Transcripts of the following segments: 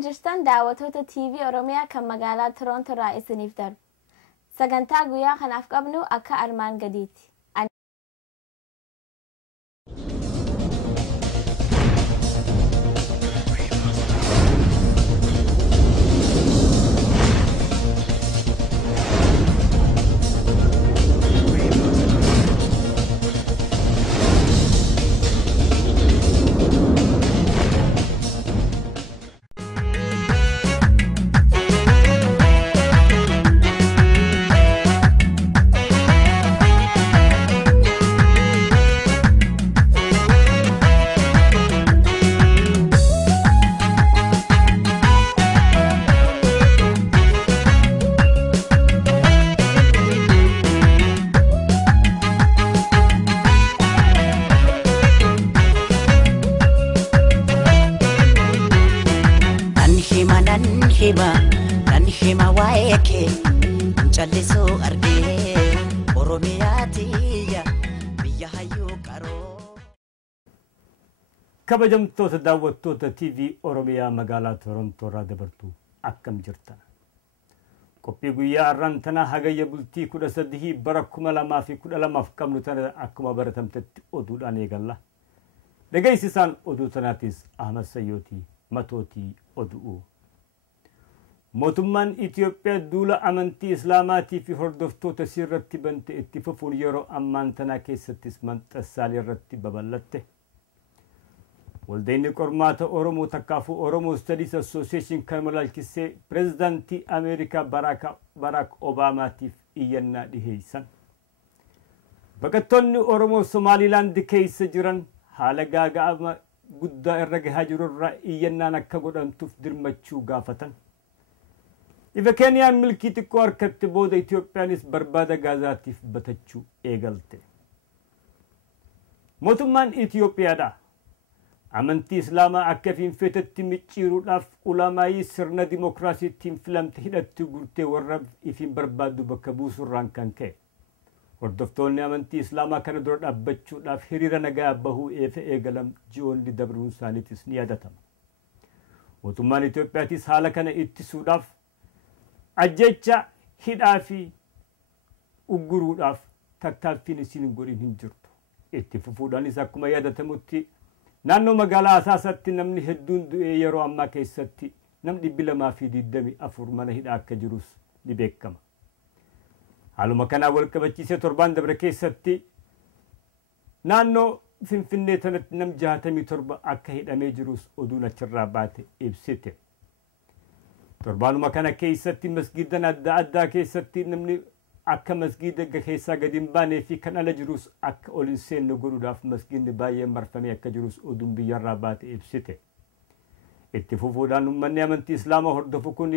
Akkam jirtan daawwattoota TV Oromiyaa kan magaalaa Torontoo irraa isiniif darbu. Sagantaa guyyaa kanaaf qabnu akka armaan gadiiti. Hima waeke nchallisu argee Oromiyaa tiyya biyya hayyuu qaroo. Kabajamtoota daawwattoota TV Oromiyaa magaalaa Torontoo irraa dabartu akkam jirtan. Qophii guyyaa har'aan tana hagayya bultii 13 bara 2012 qabnu tana akkuma baratamtetti oduudhaan eegalla. Dhageessisaan oduu tanaatis Ahmad Sayyooti matootii oduu. Mootummaan Itoophiyaa duula amantii Islaamaatii fi hordoftoota sirratti bante itti fufuun yeroo ammaan tana keessattis maxxansaalee irratti babal'atte. Waldeenni qormaata Oromoo takkaafuu Oromoo Studies Association kan malaalchisee Pireezidaantii Ameerikaa Baraak Obaamaatiif iyyannaa dhiheessan. Baqattoonni Oromoo Somaalilaand keessa jiran haala gaaga'ama guddaa irra gahaa jiru irraa iyyannaan akka godhamtuuf dirmachuu gaafatan. Ifa Keeniyaan milkii xiqqoo harkatti booda Itoophiyaanis barbaada gaazaatiif batachuu eegalte. Mootummaan Itoophiyaadha. Amantii Islaamaa akka fiinfeetatti micciiruudhaaf ulamaayii sirna dimookiraasiitiin filamte hidhatti gurtee warra ifiin barbaaddu bakka buusurraan kan ka'e. Hordoftoonni amantii Islaamaa kana dura dhaabbachuudhaaf hiriira nagaa bahuu eegalan ji'oonni dabruun isaaniitis ni yaadatama. Mootummaan Itoophiyaatis haala kana ittisuudhaaf ajjecha hidhaa fi ugguruudhaaf tattaaffiin isin godhin hin jirtu. Itti fufuudhaanis akkuma yaadatamutti naannoo magaalaa Asaasaatti namni hedduun du'ee yeroo ammaa keessatti namni 224 mana hidhaa akka jirus ni beekama. Haaluma kanaa wal qabachiisee torbaan dabre keessatti naannoo Finfinnee tanatti nam 67 akka hidhamee jirus oduun achirraa baate ibsite. Torbaanuma kana keessatti masgiidan adda addaa keessatti namni akka masgiida keessaa gadi hin baanee fi kan ala jirus akka ol hin seenne godhuudhaaf masgiidni baay'ee marfamee akka jirus oduun biyyarraa baate ibsite. Itti fufuudhaan uummanni amantii Islaamaa hordofu kun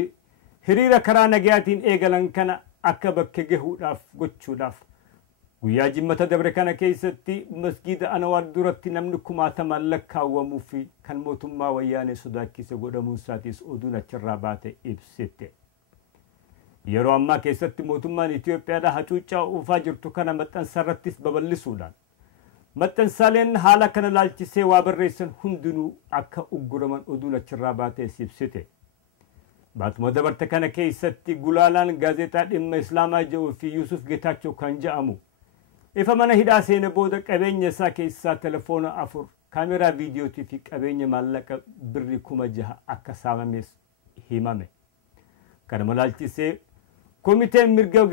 hiriira karaa nagayaatiin eegalan kana akka bakka gahuudhaaf gochuudhaaf guyyaa jimmata dabre kana keessatti masgiida Anwaar duratti namni 1000 lakkaawwamuu fi kan mootummaa wayyaanee sodaachise godhamuun isaatis oduun achirraa baate ibsite. Yeroo ammaa keessatti mootummaan Itoophiyaadhaa hacuuccaa uufaa jirtu kana maxxansarrattis babal'isuudhaan maxxansaaleen haala kana laalchisee waa barreessan hundinuu akka ugguraman oduun achirraa baate ibsite. Baatuma dabarte kana keessatti gulaalaan gaazexaa dhimma Islaamaa jedhuu fi Yusuf Geetaachoo kan jedhamu ifa mana hidhaa seene booda qabeenya isaa keessaa telefoona 4 kaameraa viidiyootii fi qabeenya maallaqa birrii 6,000 akka saamames himame. Kana malaalchisee komiteen mirga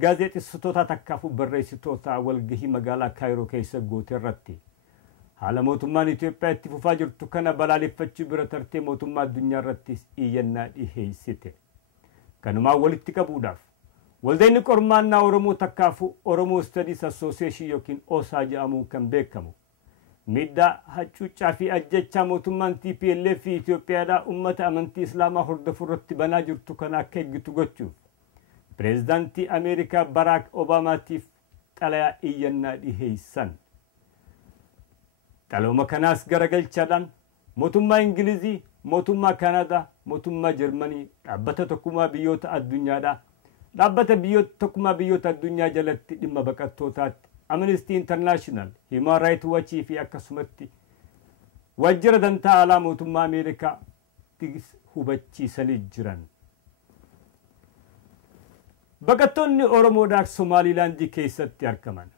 gaazexeessitoota takkaafuu barreessitoota walgahii magaalaa Kaayiroo keessa goote irratti haala mootummaan Itoophiyaa itti fufaa jirtu kana balaaleffachuu bira tartee mootummaa addunyaa irrattis iyyannaa dhiheessite. Kanumaan walitti qabuudhaaf Waldeenni qormaannaa Oromoo takkaafuu Oromoo Studies Association yookiin OSA jedhamuun kan beekamu. Miidhaa hacuuccaa fi ajjechaa mootummaan TPLF fi Itoophiyaadhaa uummata amantii Islaamaa hordofu irratti banaa jirtu kana akka eeggitu gochuuf Pireezidaantii Ameerikaa Baraak Obaamaatiif xalayaa iyyannaa dhiheessan. Xalayaa kanaas garagalchaadhaan mootummaa Ingilizii, mootummaa Kanaadaa, mootummaa Jarmanii, dhaabbata tokkummaa biyyoota addunyaadhaa dhaabbata tokkummaa biyyoota addunyaa jalatti dhimma baqattootaatti Amnesty International, Human Rights Watch fi akkasumatti wajjira dantaa alaa mootummaa Ameerikaa itti hubachiisanii jiran. Baqattoonni Oromoodhaa Somaalilaandii keessatti argaman.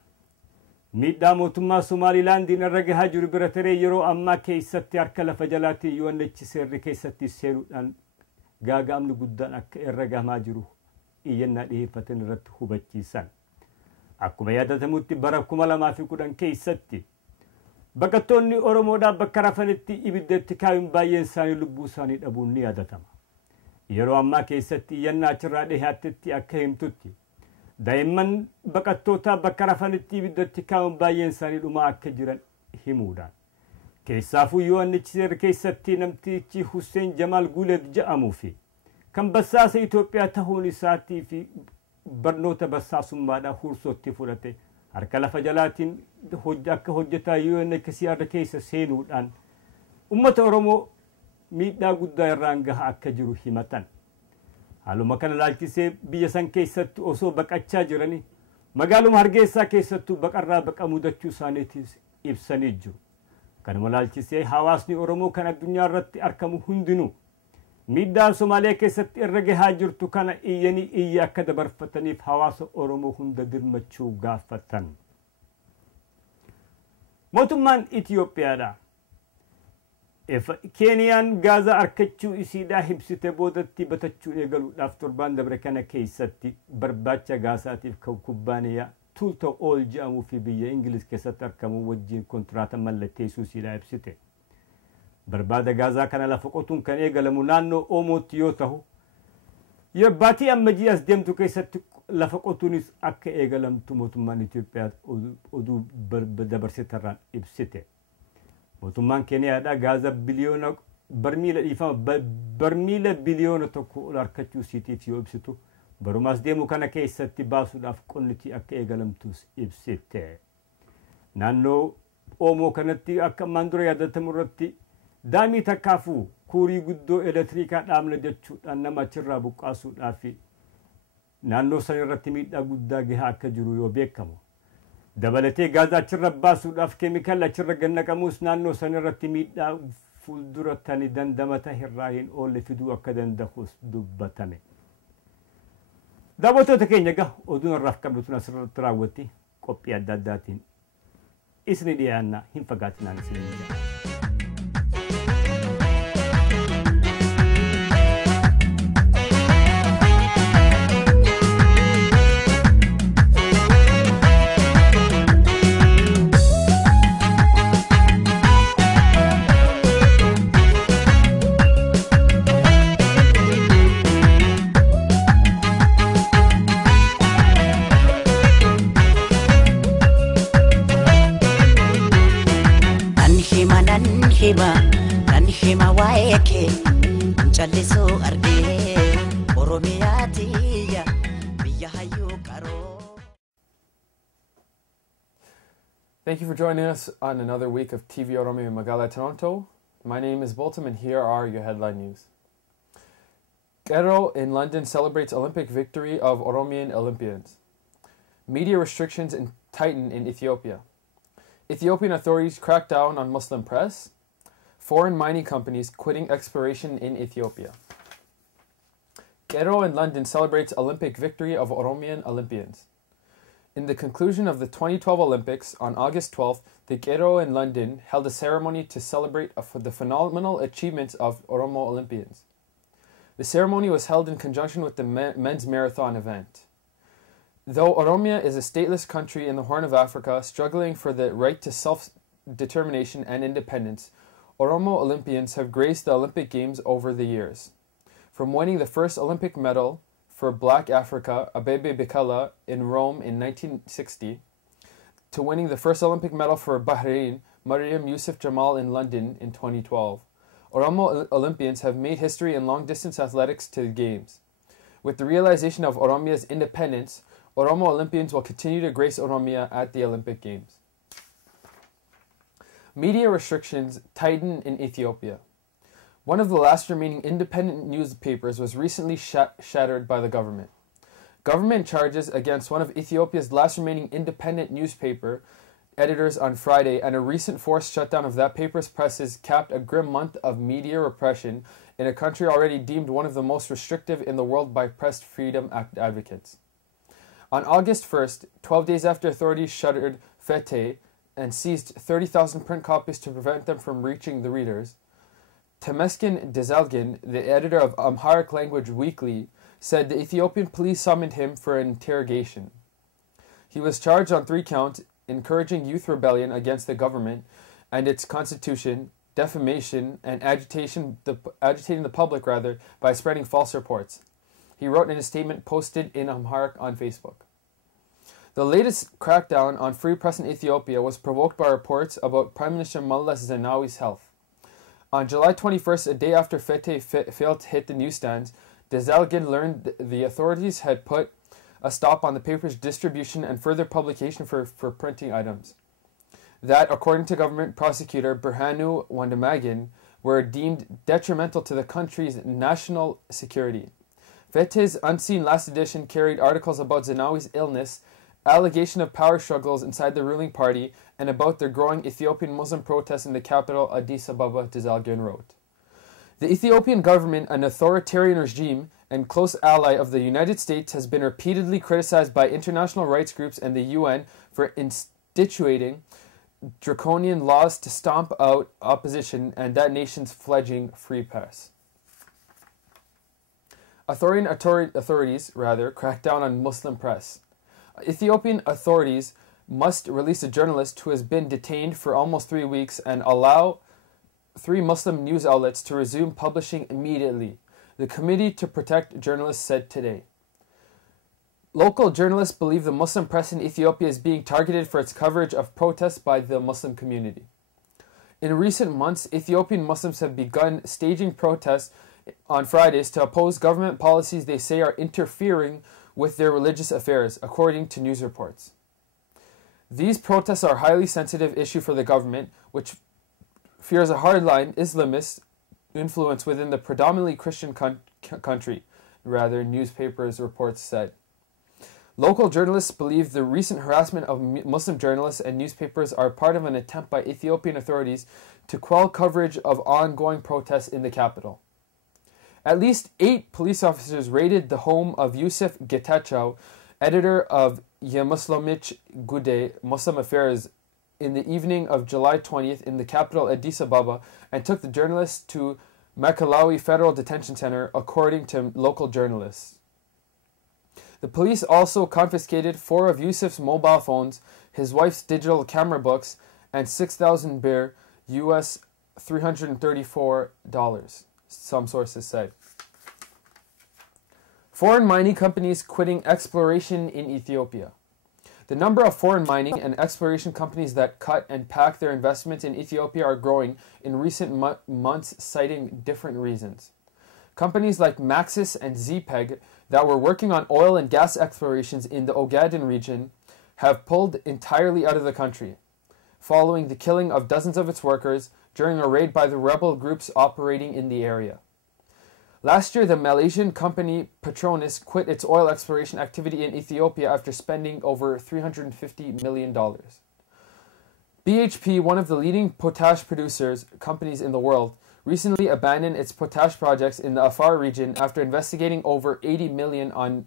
Miidhaa mootummaa Somaalilaandiin irra gahaa jiru bira taree yeroo ammaa keessatti harka lafa jalaatiin UNHCR keessatti seenuudhaan gaaga'amni guddaan akka irra gahamaa jiru iyyannaa dhiyeeffatan irratti hubachiisan. Akkuma yaadatamutti bara 2010 keessatti baqattoonni Oromoodhaa bakka rafanitti ibiddatti kaayuun baay'een isaanii lubbuu isaanii dhabuun ni yaadatama. Yeroo ammaa keessatti iyyannaa achirraa dhiyaattetti akka himtutti daa'imman baqattootaa bakka rafanitti ibiddatti kaayuun baay'een isaanii dhumaa akka jiran himuudhaan. Keessaafuu UNHCR keessatti namtichi Hussein Jamal Guled jedhamuu fi kan bassaasa Itoophiyaa ta'uun isaatii fi barnoota bassaasummaadhaa hursootti fudhate harka lafa jalaatiin akka hojjetaa UNHCR keessa seenuudhaan ummata Oromoo miidhaa guddaa irraan gahaa akka jiru himatan. Haaluma kana laalchisee biyya san keessatti osoo baqachaa jiranii magaaluma Hargeysaa keessattuu baqarraa baqa mudachuu isaaniitiis ibsanii jiru. Kanuma laalchisee hawaasni Oromoo kan addunyaa irratti argamu hundinuu miidhaa Somaaliyaa keessatti irra gahaa jirtu kana iyya akka dabarfataniif hawaasa Oromoo hunda dirmachuu gaafatan. Mootummaan Itoophiyaadhaa Keeniyaan gaazaa arkachuu isiidhaa himsite boodatti batachuun eegaluudhaaf torbaan dabre kana keessatti barbaacha gaasaatiif kubbaaniyaa Torontoo ol jedhamuu fi biyya Ingiliz keessatti argamu wajjin kontiraataa mallatteessuu isiidhaa ibsite. Barbaada gaazaa kana lafa qotuun kan eegalamu naannoo Omootti yoo ta'u, baatii ammajii as deemtu keessatti lafa qotuunis akka eegalamtu mootummaan Itoophiyaa oduu dabarsitarraan ibsite. Mootummaan Keeniyaadhaa gaazaa biliyoona barmiila biliyoona tokko ol arkachuu isiitiif yoo ibsitu barumaas deemu kana keessatti baasuudhaaf qonnitii akka eegalamtus ibsite. Naannoo Omoo kanatti akka ammaan dura yaadatamu irratti daamii takkaafuu kuurii guddoo elektiriikaa dhaabna jechuudhaan nama achirraa buqqaasuudhaa fi naannoo san irratti miidhaa guddaa gahaa akka jiru yoo beekamu. Dabalatee gaazaa achirra baasuudhaaf keemikaala achirra gannaqamuus naannoo san irratti miidhaa fuuldura tani dandamata irraa hin oolle fiduu akka danda'us dubbatame. Daawwattoota keenya egaa oduun irraaf qabnu tun asirratti raawwatti qophii adda addaatiin isin dhiyaanna hin fagaatinaan isin jira. Hima waeke nchallisu argee Oromiyaa tiyya biyya hayyuu qaroo. Thank you for joining us on another week of Tvoromiyaa Magaalaa, Torontoo. My name is Bolton and here are your headline news. Qeerroo in London celebrates Olympic victory of Oromian Olympians. Media restrictions tighten in Ethiopia. Ethiopian authorities crack down on Muslim press. Foreign mining companies quitting exploration in Ethiopia. Qeerroo in London celebrates Olympic victory of Oromian Olympians. In the conclusion of the 2012 Olympics, on August 12th, the Qeerroo in London held a ceremony to celebrate the phenomenal achievements of Oromo Olympians. The ceremony was held in conjunction with the men's marathon event. Though Oromia is a stateless country in the Horn of Africa struggling for the right to self-determination and independence, Oromo Olympians have graced the Olympic Games over the years. From winning the first Olympic medal for Black Africa, Abebe Bikala, in Rome in 1960, to winning the first Olympic medal for Bahrain, Mariam Yusuf Jamal in London in 2012. Oromo Olympians have made history in long-distance athletics to the Games. With the realization of Oromia's independence, Oromo Olympians will continue to grace Oromia at the Olympic Games. Media restrictions tighten in Ethiopia. One of the last remaining independent newspapers was recently shattered by the government. Government charges against one of Ethiopia's last remaining independent newspaper editors on Friday, and a recent forced shutdown of that paper's presses capped a grim month of media repression in a country already deemed one of the most restrictive in the world by press freedom advocates. On August 1st, 12 days after authorities shuttered Fete and seized 30,000 print copies to prevent them from reaching the readers, Temeskin Dezalgin, the editor of Amharic Language Weekly, said the Ethiopian police summoned him for an interrogation. He was charged on 3 counts: encouraging youth rebellion against the government and its constitution, defamation, and agitating the public by spreading false reports. He wrote in a statement posted in Amharic on Facebook. The latest crackdown on free press in Ethiopia was provoked by reports about Prime Minister Mallas Zenawi's health. On July 21st, a day after Fete failed to hit the newsstands, Dezalgin learned the authorities had put a stop on the paper's distribution and further publication for printing items that, according to government prosecutor Berhanu Wandamagin, were deemed detrimental to the country's national security. Fete's Unseen Last Edition carried articles about Zenawi's illness, allegation of power struggles inside the ruling party, and about the growing Ethiopian Muslim protests in the capital, Addis Ababa, Dezalgin wrote. The Ethiopian government, an authoritarian regime and close ally of the United States, has been repeatedly criticized by international rights groups and the UN for instituting draconian laws to stomp out opposition and that nation's fledgling free press. Authorities cracked down on Muslim press. Ethiopian authorities must release a journalist who has been detained for almost 3 weeks and allow 3 Muslim news outlets to resume publishing immediately, the Committee to Protect Journalists said today. Local journalists believe the Muslim press in Ethiopia is being targeted for its coverage of protests by the Muslim community. In recent months, Ethiopian Muslims have begun staging protests on Fridays to oppose government policies they say are interfering with their religious affairs, according to news reports. These protests are a highly sensitive issue for the government, which fears a hardline Islamist influence within the predominantly Christian country, newspapers reports said. Local journalists believe the recent harassment of Muslim journalists and newspapers are part of an attempt by Ethiopian authorities to quell coverage of ongoing protests in the capital. At least 8 police officers raided the home of Yusuf Getachew, editor of Yemuslimich Gude Muslim Affairs, in the evening of July 20th in the capital Addis Ababa, and took the journalist to Magaalaa Federal Detention Center, according to local journalists. The police also confiscated 4 of Yusuf's mobile phones, his wife's digital camera books, and 6,000 birr, US $334, some sources say. Foreign mining companies quitting exploration in Ethiopia. The number of foreign mining and exploration companies that cut and pack their investments in Ethiopia are growing in recent months, citing different reasons. Companies like Maxis and ZPEG that were working on oil and gas explorations in the Ogaden region have pulled entirely out of the country, following the killing of dozens of its workers during a raid by the rebel groups operating in the area. Last year, the Malaysian company Petronas quit its oil exploration activity in Ethiopia after spending over $350 million. BHP, one of the leading potash companies in the world, recently abandoned its potash projects in the Afar region after investigating over $80 million on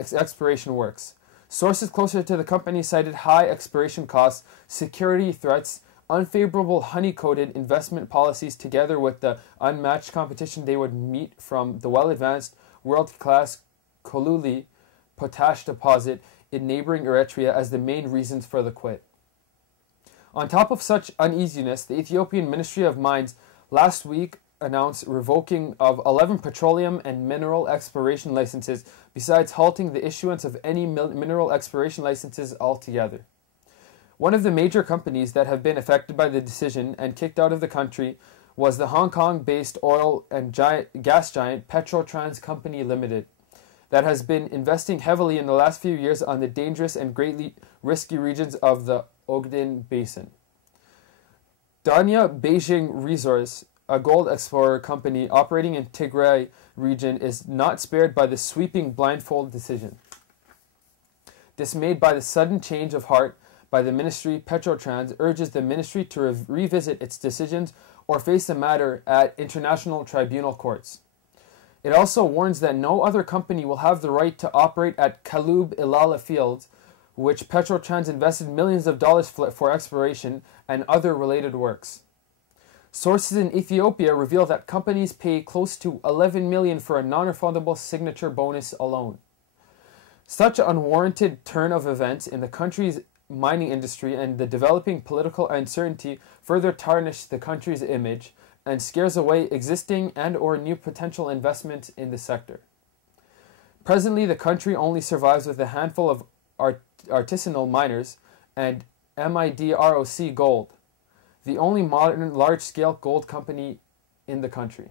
exploration works. Sources closer to the company cited high exploration costs, security threats, unfavorable honey-coated investment policies together with the unmatched competition they would meet from the well-advanced, world-class Koluli potash deposit in neighboring Eritrea as the main reasons for the quit. On top of such uneasiness, the Ethiopian Ministry of Mines last week announced revoking of 11 petroleum and mineral exploration licenses, besides halting the issuance of any mineral exploration licenses altogether. One of the major companies that have been affected by the decision and kicked out of the country was the Hong Kong-based oil and gas giant Petrotrans Company Limited, that has been investing heavily in the last few years on the dangerous and greatly risky regions of the Ogden Basin. Danya Beijing Resource, a gold explorer company operating in Tigray region, is not spared by the sweeping blindfold decision. Dismayed by the sudden change of heart by the ministry, Petrotrans urges the ministry to revisit its decisions or face the matter at international tribunal courts. It also warns that no other company will have the right to operate at Kalub Ilala fields, which Petrotrans invested millions of dollars for exploration and other related works. Sources in Ethiopia reveal that companies pay close to 11 million for a non-refundable signature bonus alone. Such unwarranted turn of events in the country's mining industry and the developing political uncertainty further tarnish the country's image and scares away existing and or new potential investment in the sector. Presently, the country only survives with a handful of artisanal miners and MIDROC Gold, the only modern large-scale gold company in the country.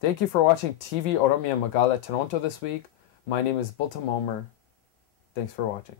Thank you for watching Tvoromiyaa Magaalaa, Toronto this week. My name is Tvoromiyaa. Thanks for watching.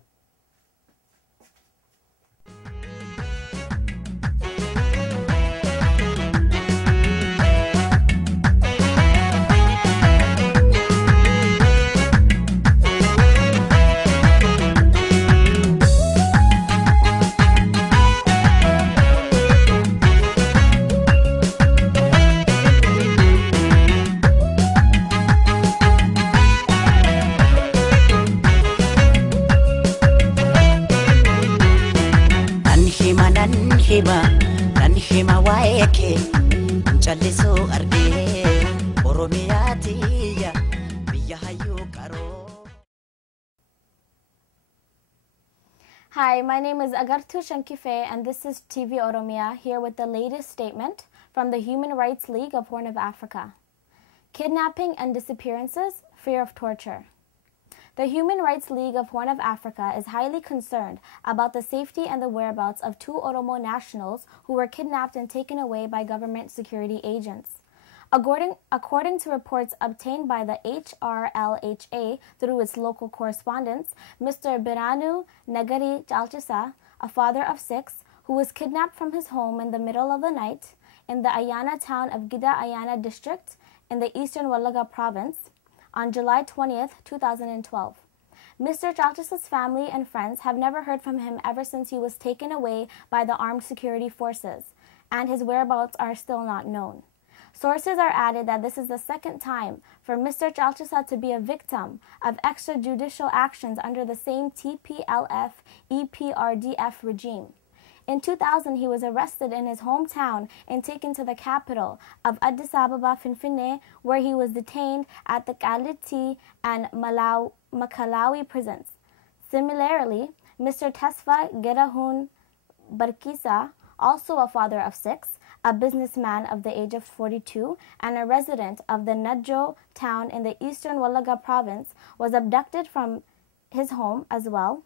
nan hima waa'ee kee callisuu argee Oromiyaa tiyya biyya hayyuu qaroo. Hi, my name is Agartu Shankife and this is Tvoromiyaa here with the latest statement from the Human Rights League of Horn of Africa. Kidnapping and disappearances, fear of torture. The Human Rights League of Horn of Africa is highly concerned about the safety and the whereabouts of 2 Oromo nationals who were kidnapped and taken away by government security agents. According to reports obtained by the HRLHA through its local correspondents, Mr. Biranu Nagari Chalchisa, a father of 6, who was kidnapped from his home in the middle of the night in the Ayana town of Gida Ayana district in the eastern Wallaga province, on July 20th, 2012. Mr. Chalchisa's family and friends have never heard from him ever since he was taken away by the armed security forces, and his whereabouts are still not known. Sources are added that this is the second time for Mr. Chalchisa to be a victim of extrajudicial actions under the same TPLF-EPRDF regime. In 2000, he was arrested in his hometown and taken to the capital of Addis Ababa, Finfinne, where he was detained at the Kaliti and Makalawi prisons. Similarly, Mr. Tesfa Gerahun Barkisa, also a father of 6, a businessman of the age of 42, and a resident of the Nadjo town in the eastern Wallaga province, was abducted from his home as well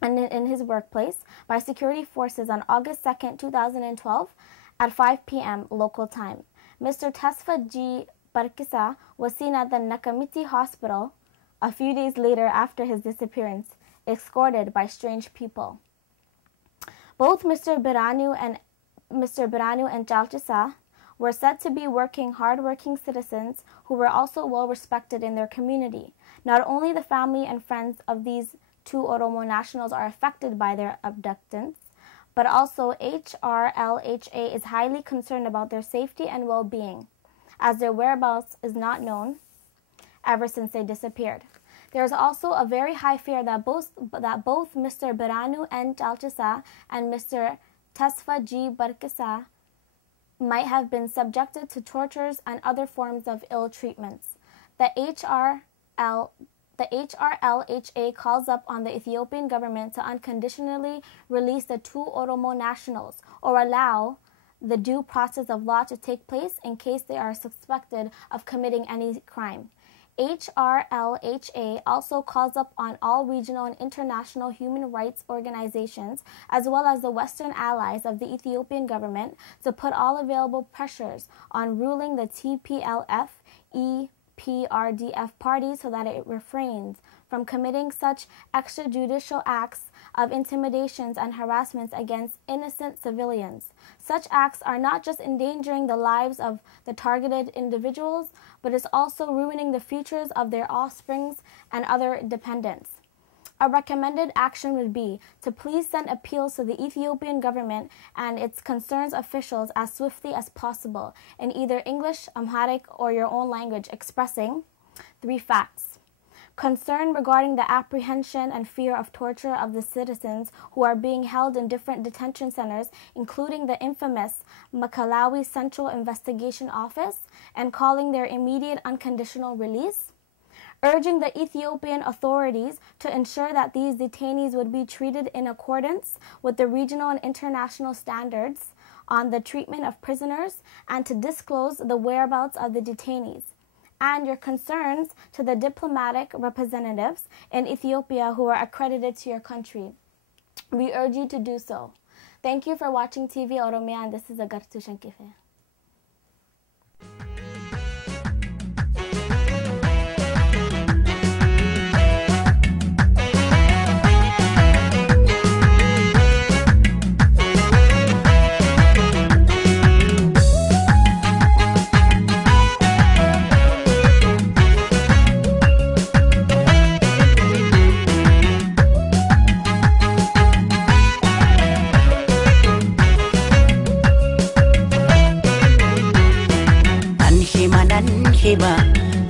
and in his workplace by security forces on August 2nd, 2012 at 5 p.m. local time. Mr. Tesfa G. Barkisa was seen at the Nakamiti hospital a few days later after his disappearance, escorted by strange people. Both Mr. Biranu and Chalchisa were said to be hard-working citizens who were also well-respected in their community. Not only the family and friends of these 2 Oromo nationals are affected by their abductance, but also HRLHA is highly concerned about their safety and well-being, as their whereabouts is not known ever since they disappeared. There is also a very high fear that both Mr. Biranu and Chalchisa and Mr. Tesfa G. Barkisa might have been subjected to tortures and other forms of ill treatments. The HRLHA calls up on the Ethiopian government to unconditionally release the 2 Oromo nationals or allow the due process of law to take place in case they are suspected of committing any crime. HRLHA also calls up on all regional and international human rights organizations, as well as the Western allies of the Ethiopian government, to put all available pressures on ruling the TPLF-EPRDF party so that it refrains from committing such extrajudicial acts of intimidations and harassments against innocent civilians. Such acts are not just endangering the lives of the targeted individuals, but is also ruining the futures of their offsprings and other dependents. A recommended action would be to please send appeals to the Ethiopian government and its concerned officials as swiftly as possible in either English, Amharic, or your own language, expressing 3 facts. Concern regarding the apprehension and fear of torture of the citizens who are being held in different detention centers, including the infamous Magaalaa Central Investigation Office, and calling their immediate unconditional release. Urging the Ethiopian authorities to ensure that these detainees would be treated in accordance with the regional and international standards on the treatment of prisoners, and to disclose the whereabouts of the detainees. And your concerns to the diplomatic representatives in Ethiopia who are accredited to your country. We urge you to do so. Thank you for watching TV Oromiyaa, and this is Agartuu Shankife.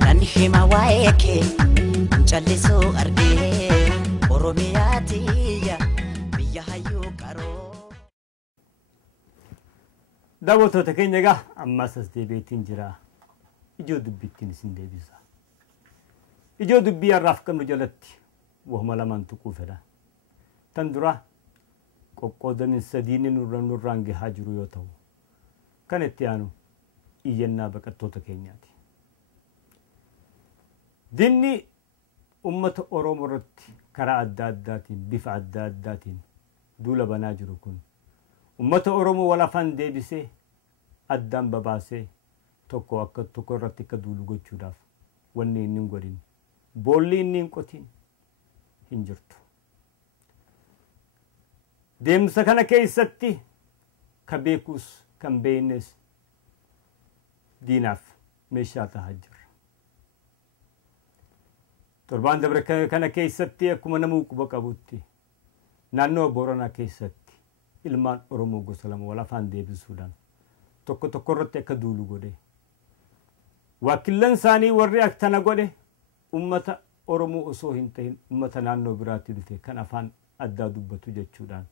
Nan hima waa'ee kee callisuu argee Oromiyaa tiyya biyya hayyuu qaroo. Daawwattoota keenya egaa ammas as deebi'eetiin jira. Ijoo dubbittiin isin deebisa. Ijoo dubbii har'aaf qabnu jalatti wahuma lamaan tuquu fedha. Tan dura qoqqoodamin sadiin nurraan gahaa jiru yoo ta'u, kan itti aanu iyyannaa baqattoota keenyaati. Dinni ummata Oromoo irratti karaa adda addaatiin bifa adda addaatiin duula banaa jiru kun ummata Oromoo wal afaan deebisee addaan babaasee tokko irratti akka duulu gochuudhaaf wanni inni hin godhin boolli inni hin qotin hin jirtu. Deemsa kana keessatti ka beekuus kan beeknes diinaaf meeshaa ta'aa jira. Torbaan dabre kana keessatti akkuma nama quba qabutti naannoo Booranaa keessatti ilmaan Oromoo gosa lama wal afaan deebisuudhaan tokko irratti akka duulu godhe. Waakillan isaanii warri akkana godhe ummata Oromoo osoo hin ta'in ummata naannoo biraatti dhufe kan afaan addaa dubbatu jechuudhaan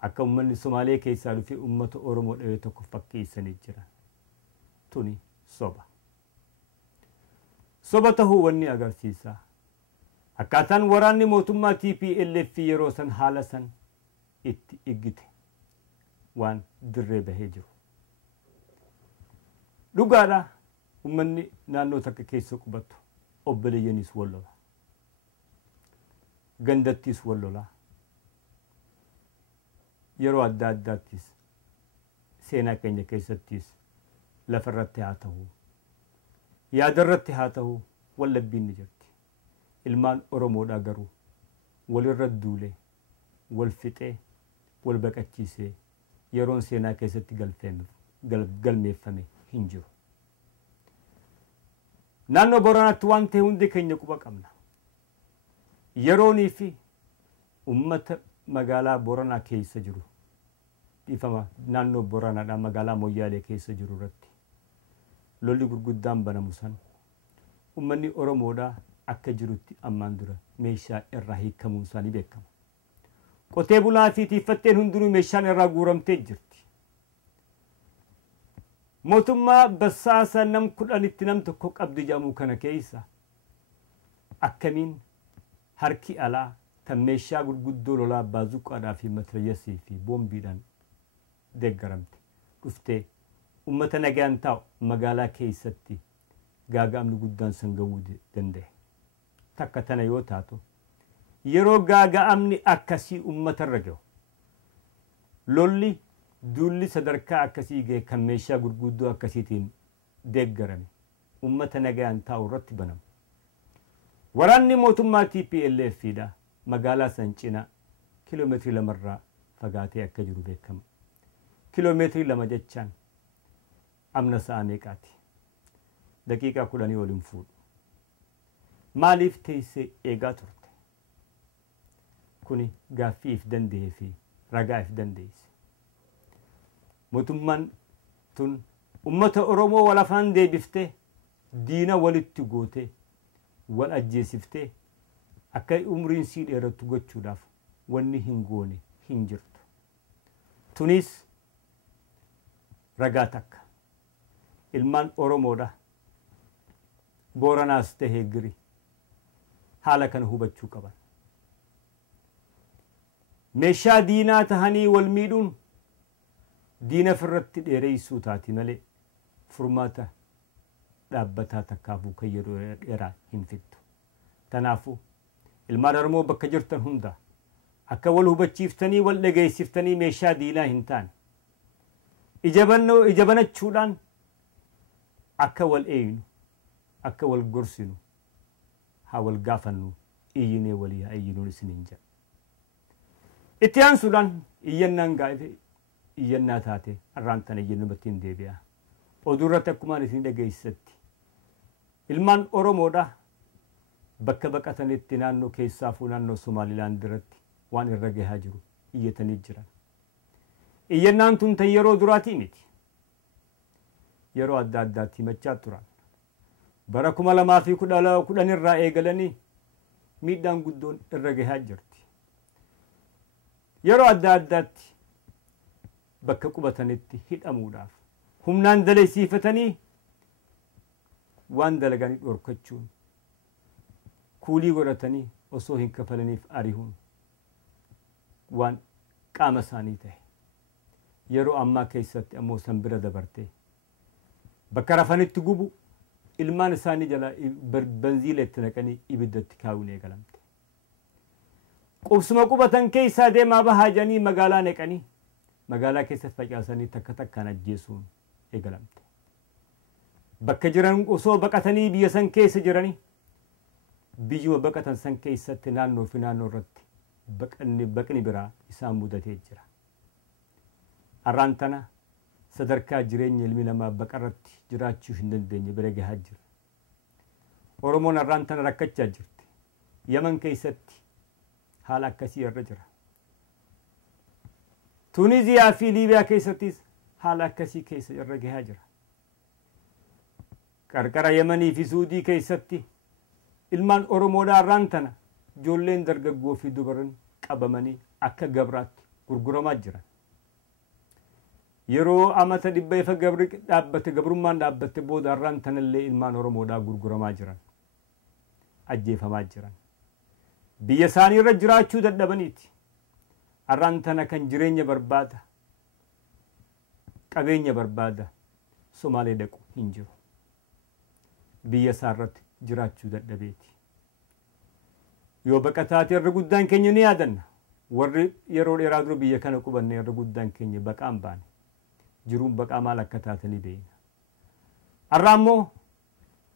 akka ummanni Somaalee keessaa dhufe ummata Oromoo dhawee tokko fakkeessanii jira. Tuni soba. Soba ta'uu wanni agarsiisa. Akkaataan waraanni mootummaa TPLF yeroo san haala san itti iggite waan dirree bahee jiru. Dhugaadha ummanni naannoo takka keessa qubatu obboleeyyanis wal lola. Gandattis wal lola. Yeroo adda addaattis seenaa keenya keessattis lafarratti haa ta'u yaadarratti haa ta'u wallabbiin ni jirti. Ilmaan Oromoodhaa garuu walirra duule wal fixee wal baqachiisee yeroon seenaa keessatti galmeeffame hin jiru. Naannoo Booranaatti waan ta'e hundi keenya quba qabna. Yeroonii fi ummata magaalaa Booranaa keessa jiru dhiifama naannoo Booranaadhaa magaalaa Moyyaalee keessa jiru irratti lolli gurguddaan banamu san ummanni Oromoodhaa akka jirutti ammaan dura meeshaa irraa hiikamuun isaanii beekama. Qotee bulaa fi tiiffatteen hundinuu meeshaan irraa guuramtee jirti. Mootummaa basaasa nam 10 nam tokko qabdi jedhamu kana keessa akkamiin harki alaa tan meeshaa gurguddoo lolaa baazuqaadhaa fi matrayyasii fi boombiidhaan deeggaramte dhuftee ummata nagaan taa'u magaalaa keessatti gaaga'amni guddaan san ga'uu danda'e. Takka tana yoo taatu yeroo gaaga'amni akkasii uummatarra gahu lolli duulli sadarkaa akkasii ga'e kan meeshaa gurguddoo akkasiitiin deeggarame uummata nagaan taa'u irratti banamu. Waraanni mootummaa TPLFidha magaalaa san cina kiiloomeetirii 2 irraa fagaatee akka jiru beekama. Kiiloomeetirii 2 jechaan amna sa'a meeqaati? Daqiiqaa 10 waliin fuudhu. Maaliif teessee eegaa turte? kuni gaaffiif danda'ee fi ragaaf dandeesse. Mootummaan tun ummata Oromoo wal afaan deebiftee diina walitti gootee wal ajjeesiftee akka umriin sii dheeratu gochuudhaaf wanni hin goone hin jirtu. Tunis ragaa takka ilmaan Oromoodha Booranaas tahee Giri haala kana hubachuu qaban. Meeshaa diinaa tahanii wal miidhuun diina firratti dheereessuu taati malee furmaata dhaabbataa takkaafuu kan yeroo dheeraa hin fiddu. Tanaafuu ilmaan Oromoo bakka jirtan hunda akka wal hubachiiftanii wal dhageessiftanii meeshaa diinaa hin taane ijabanachuudhaan akka wal eeynu akka wal gorsinu haa wal gaafannu iyyinee walii haa iyyinuun isiniin jedha. Itti aansuudhaan iyyannaan gaafe iyyannaa taate arraan tana iyyannumatti hin deebi'a. Oduu irratti akkumaan isin dhageessatti ilmaan Oromoodha bakka baqatanitti naannoo keessaafuu naannoo Somaalilaand irratti waan irra gahaa jiru iyyatanii jiran. Iyyannaan tun tan yeroo duraatii miti. Yeroo adda addaatti himachaa turan. Bara 2010 irraa eegalanii miidhaan guddoon irra gahaa jirti. Yeroo adda addaatti bakka qubatanitti hidhamuudhaaf humnaan dalasiifatanii waan dalaganii dhorkachuun kuulii godhatanii osoo hin kafalaniif arihuun waan qaama isaanii ta'e. Yeroo ammaa keessatti ammoo san bira dabartee bakka rafanitti gubu ilmaan isaanii jala benziileetti naqanii ibiddatti kaa'uun eegalamte. Qubsuma qubatan keessaa deemaa bahaa jedhanii magaalaa naqanii magaalaa keessatti facaasanii takka takkaan ajjeesuun eegalamte. Bakka jiran osoo baqatanii biyya san keessa jiranii biyyuma baqatan san keessatti naannoo fi naannoo irratti baqni biraa isaan mudatee jira. Arraan tana sadarkaa jireenya ilmi namaa baqarratti jiraachuu hin dandeenye bira gahaa jira. Oromoon arraan tana rakkachaa jirti. Yaman keessatti haala akkasii irra jira. Tuniziyaa fi Liibiyaa keessattis haala akkasii keessa irra gahaa jira. Qarqara Yamanii fi Suudii keessatti ilmaan Oromoodhaa arraan tana ijoolleen dargaggoo fi dubaran qabamanii akka gabraatti gurguramaa jiran. Yeroo amata dhibba ifa gabrummaan dhaabbatte booda arraan tanallee ilmaan Oromoodhaa gurguramaa jiran. Ajjeefamaa jiran. Biyya isaanii irra jiraachuu dadhabaniiti. Arraan tana kan jireenya barbaada qabeenya barbaada Somaalee dhaqu hin jiru. Biyya isaa irratti jiraachuu dadhabeeti. Yoo baqataate irra guddaan keenya ni yaadanna. Warri yeroo dheeraa dura biyya kana qubanne irra guddaan keenya baqaan baane. Jiruun baqaa maal akka taatanii beekna. Arraa immoo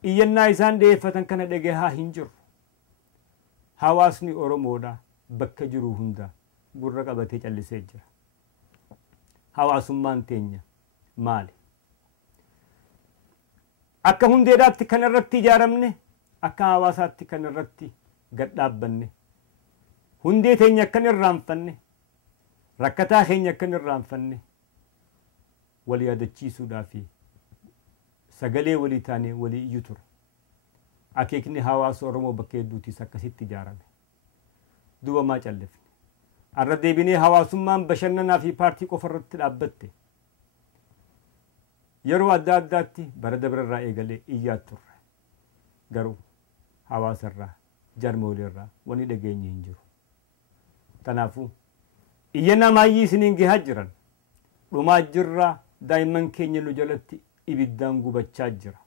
iyyannaa isaan dhiyeeffatan kana dhagahaa hin jiru. Hawaasni Oromoodhaa bakka jiru hunda gurra qabatee callisee jira. Hawaasummaan teenya maali? Akka hundeedhaatti kan irratti ijaaramne akka hawaasaatti kan irratti gad dhaabbanne hundee teenya akkan irraanfanne rakkataa keenya akkan irraanfanne wal yaadachiisuudhaa fi sagalee walii taanee walii iyyuu ture. Akeekni hawaasa Oromoo bakka hedduuttis akkasitti ijaarame. Duuba maa callifne? Arra deebinee hawaasummaan bashannanaa fi paartii qofa irratti dhaabbatte. Yeroo adda addaatti bara dabararraa eegalee iyyaa turre. Garuu hawaasarraa jarmoolirraa wani dhageenye hin jiru. Tanaafuu iyyannaa maayyii isiniin gahaa jiran dhumaa jirraa daa'imman keenya nu jalatti ibiddaan gubachaa jira.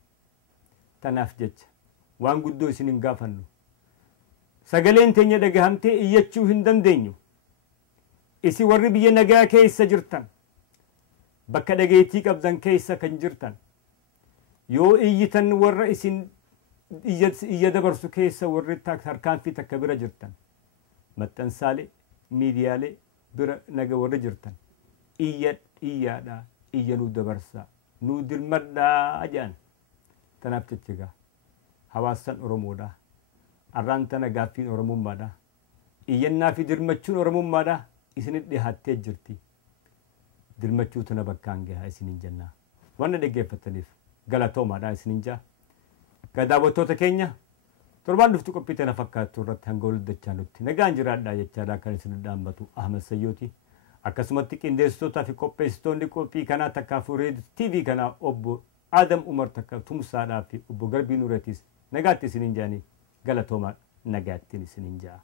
Tanaaf jecha waan guddoo isiniin gaafannu sagaleen teenya dhagahamtee iyyachuu hin dandeenyu. Isi warri biyya nagaa keessa jirtan bakka dhageettii qabdan keessa kan jirtan yoo iyyitan warra isin iyya dabarsu keessa warri harkaanfii takka bira jirtan maxxansaalee miidiyaalee bira naga warri jirtan iyyaadhaa iyya nu dabarsaa nu dirmadhaa jedhan. Tanaaf jecha hawaasan Oromoodhaa arraan tana gaaffiin Oromummaadhaa iyyannaa fi dirmachuun oromummaadha isinit dhihaattee jirti. Dirmachuu tana bakkaan gahaa isinin jenna. Wanna dhaggeeffataniif galatoomaadha isinin jaa. Daawwattoota keenya torbaan dhuftu qophii tana fakkaattu irratti hanga wal dachaa nutti nagaan jiraadhaa jechaadha kan isin dhaabbatu Ahmed Sayyooti. Akkasumatti qindeessitootaa fi qopheessitoonni qophii kanaa takkaafuu reedii TV kanaa obbo Adam Umar takka tumsaadhaa fi obbo Garbii Nureetis nagaatti isinin jaanii galatoomaa nagaattiin isinin jaa.